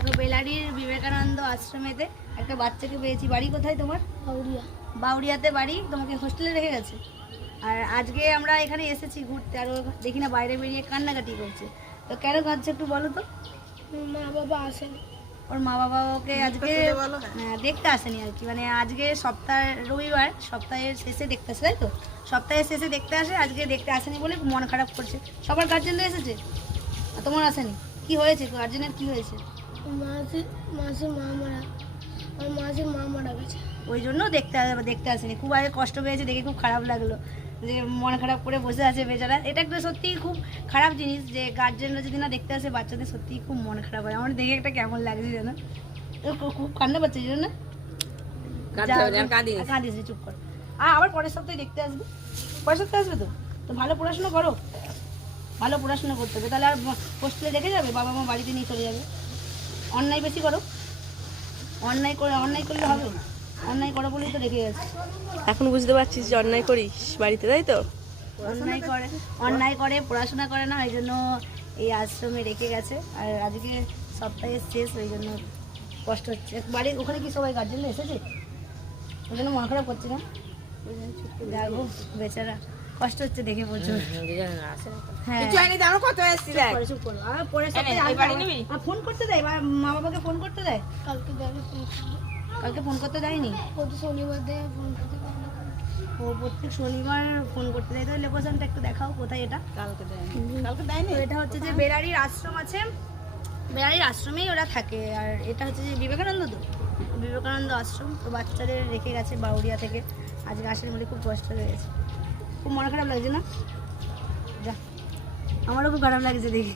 দেখো বেলারির বিবেকানন্দ আশ্রমেতে একটা বাচ্চাকে পেয়েছি। বাড়ি কোথায় তোমার? বাউরিয়াতে বাড়ি। তোমাকে হোস্টেলে রেখে গেছে। আর আজকে আমরা এখানে এসেছি ঘুরতে, আর দেখি না বাইরে বেরিয়ে কান্নাকাটি করছে। তো কেন কাঁদছে একটু বলো তো? মা বাবা আসেন, ওর মা বাবা ওকে আজকে দেখতে আসেনি আর কি, মানে আজকে রবিবার সপ্তাহের শেষে দেখতে আসে, তাই তো? সপ্তাহের শেষে দেখতে আসে, আজকে দেখতে আসেনি বলে মন খারাপ করছে। সবার গার্জেনরা এসেছে, আর তোমার আসেনি। কি হয়েছে গার্জেনের, কি হয়েছে? মাসির মা মারা গেছে, ওই জন্য দেখতে আসেনি। খুব আগে কষ্ট পেয়েছে, দেখে খুব খারাপ লাগলো যে মন খারাপ করে বসে আছে বেচারা। এটা একটা সত্যিই খুব খারাপ জিনিস যে গার্জেনরা যদি না দেখতে আসে বাচ্চাদের, সত্যিই খুব মন খারাপ হয়। আমার দেখে একটা কেমন লাগছে জানো, খুব কান্না পাচ্ছে এই জন্য। কাঁদিস, চুপ কর। আবার পরের সপ্তাহে দেখতে আসবে, পরের সপ্তাহে আসবে তো। তো ভালো পড়াশোনা করো, ভালো পড়াশোনা করতে হবে, তাহলে আর হোস্টেলে দেখে যাবে, বাবা মা বাড়িতে নিয়ে চলে যাবে। অন্যায় বেশি করো, অন্যায় করলে হবে, অন্যায় করো বলেই তো রেখে গেছে। এখন বুঝতে পারছিস যে অন্যায় করিস বাড়িতে, তাই তো? অন্যায় করে পড়াশোনা করে না, ওই জন্য এই আশ্রমে রেখে গেছে। আর আজকে সপ্তাহের শেষ, ওই জন্য কষ্ট হচ্ছে। বাড়ির ওখানে কি সবাই গার্জেনরা এসেছে, ওই জন্য মন খারাপ করছে না? যাবো বেচারা, কষ্ট হচ্ছে দেখে প্রচুর। ফোন করতে দেয়, মা বাবাকে ফোন করতে দেয়? কালকে ফোন করতে দেয়নি, প্রতি শনিবার দেয়, ফোন করতে দেয় না। ও প্রত্যেক শনিবার ফোন করতে দেয়। তাহলে লোকেশনটা একটু দেখাও, কোথায় এটা? কালকে দেয়নি। এটা হচ্ছে যে বেলারির আশ্রম আছে, বেলারির আশ্রমেই ওরা থাকে। আর এটা হচ্ছে যে বিবেকানন্দ, তো বিবেকানন্দ আশ্রম। তো বাচ্চাদের রেখে গেছে বাউরিয়া থেকে, আজকে আসেন বলে খুব কষ্ট হয়েছে। খুব মন খারাপ লাগছে না? যা, আমারও খুব খারাপ লাগছে দেখে।